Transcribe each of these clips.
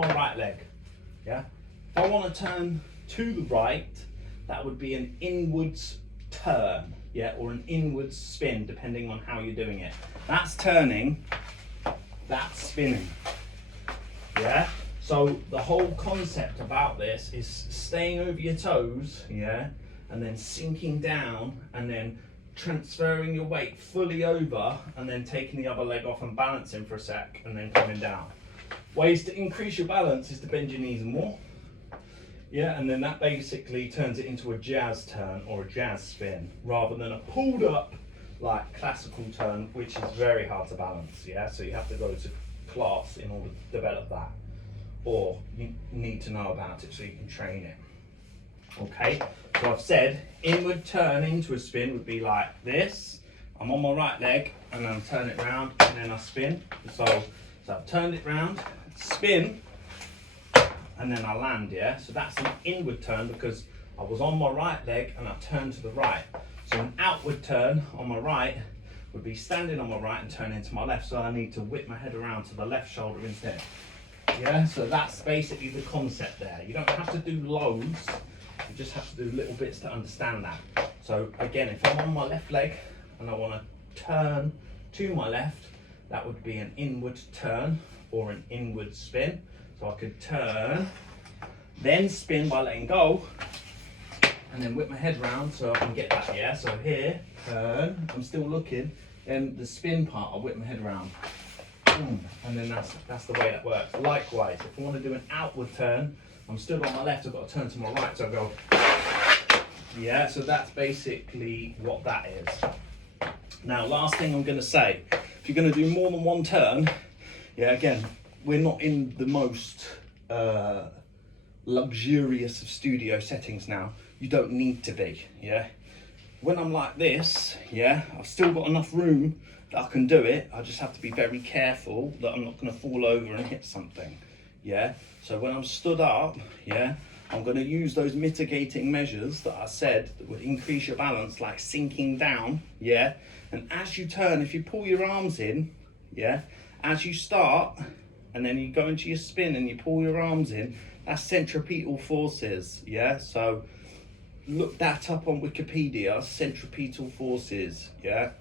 on my right leg, yeah? If I want to turn to the right, that would be an inwards turn, yeah, or an inwards spin, depending on how you're doing it. That's turning, that's spinning, yeah? So the whole concept about this is staying over your toes, yeah, and then sinking down and then transferring your weight fully over and then taking the other leg off and balancing for a sec and then coming down. Ways to increase your balance is to bend your knees more, yeah, and then that basically turns it into a jazz turn or a jazz spin rather than a pulled up like classical turn, which is very hard to balance, yeah, so you have to go to class in order to develop that, or you need to know about it so you can train it. Okay, so I've said inward turn into a spin would be like this. I'm on my right leg and then I turn it round and then I spin. So I've turned it round, spin, and then I land, yeah? So that's an inward turn because I was on my right leg and I turned to the right. So an outward turn on my right would be standing on my right and turning to my left. So I need to whip my head around to the left shoulder instead. Yeah, so that's basically the concept there. You don't have to do loads. You just have to do little bits to understand that. So again, if I'm on my left leg and I want to turn to my left, that would be an inward turn or an inward spin. So I could turn, then spin by letting go, and then whip my head round so I can get that, yeah? So here, turn, I'm still looking, then the spin part, I'll whip my head round. And then that's the way that works. Likewise, if I want to do an outward turn, I'm stood on my left, I've got to turn to my right, so I go, yeah, so that's basically what that is. Now, last thing I'm going to say, if you're going to do more than one turn, yeah, again, we're not in the most luxurious of studio settings now. You don't need to be, yeah. When I'm like this, yeah, I've still got enough room that I can do it. I just have to be very careful that I'm not going to fall over and hit something, yeah. So when I'm stood up, yeah, I'm going to use those mitigating measures that I said that would increase your balance, like sinking down, yeah. And as you turn, if you pull your arms in, yeah, as you start, and then you go into your spin and you pull your arms in, that's centripetal forces, yeah. So look that up on Wikipedia, centripetal forces, yeah.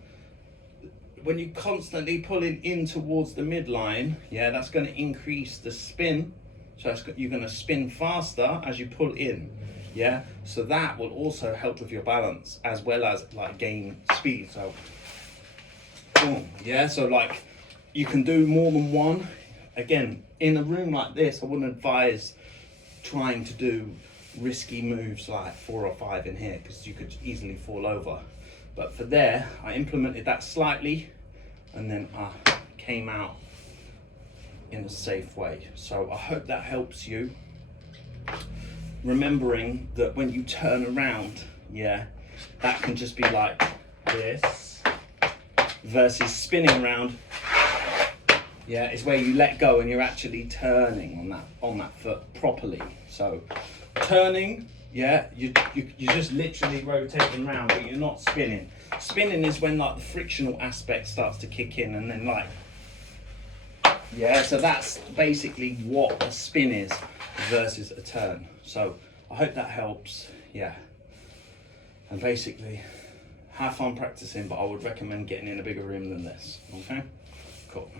When you're constantly pulling in towards the midline, yeah, that's going to increase the spin. So you're going to spin faster as you pull in, yeah. So that will also help with your balance as well as like gain speed. So, boom, yeah. So like you can do more than one. Again, in a room like this, I wouldn't advise trying to do risky moves like 4 or 5 in here because you could easily fall over. But for there, I implemented that slightly and then I came out in a safe way. So I hope that helps you. Remembering that when you turn around, yeah, that can just be like this versus spinning around. Yeah, it's where you let go and you're actually turning on that foot properly. So turning, yeah, you're just literally rotating around, but you're not spinning. Spinning is when like the frictional aspect starts to kick in and then like, yeah, so that's basically what a spin is versus a turn. So I hope that helps, yeah. And basically, have fun practicing, but I would recommend getting in a bigger room than this, okay? Cool.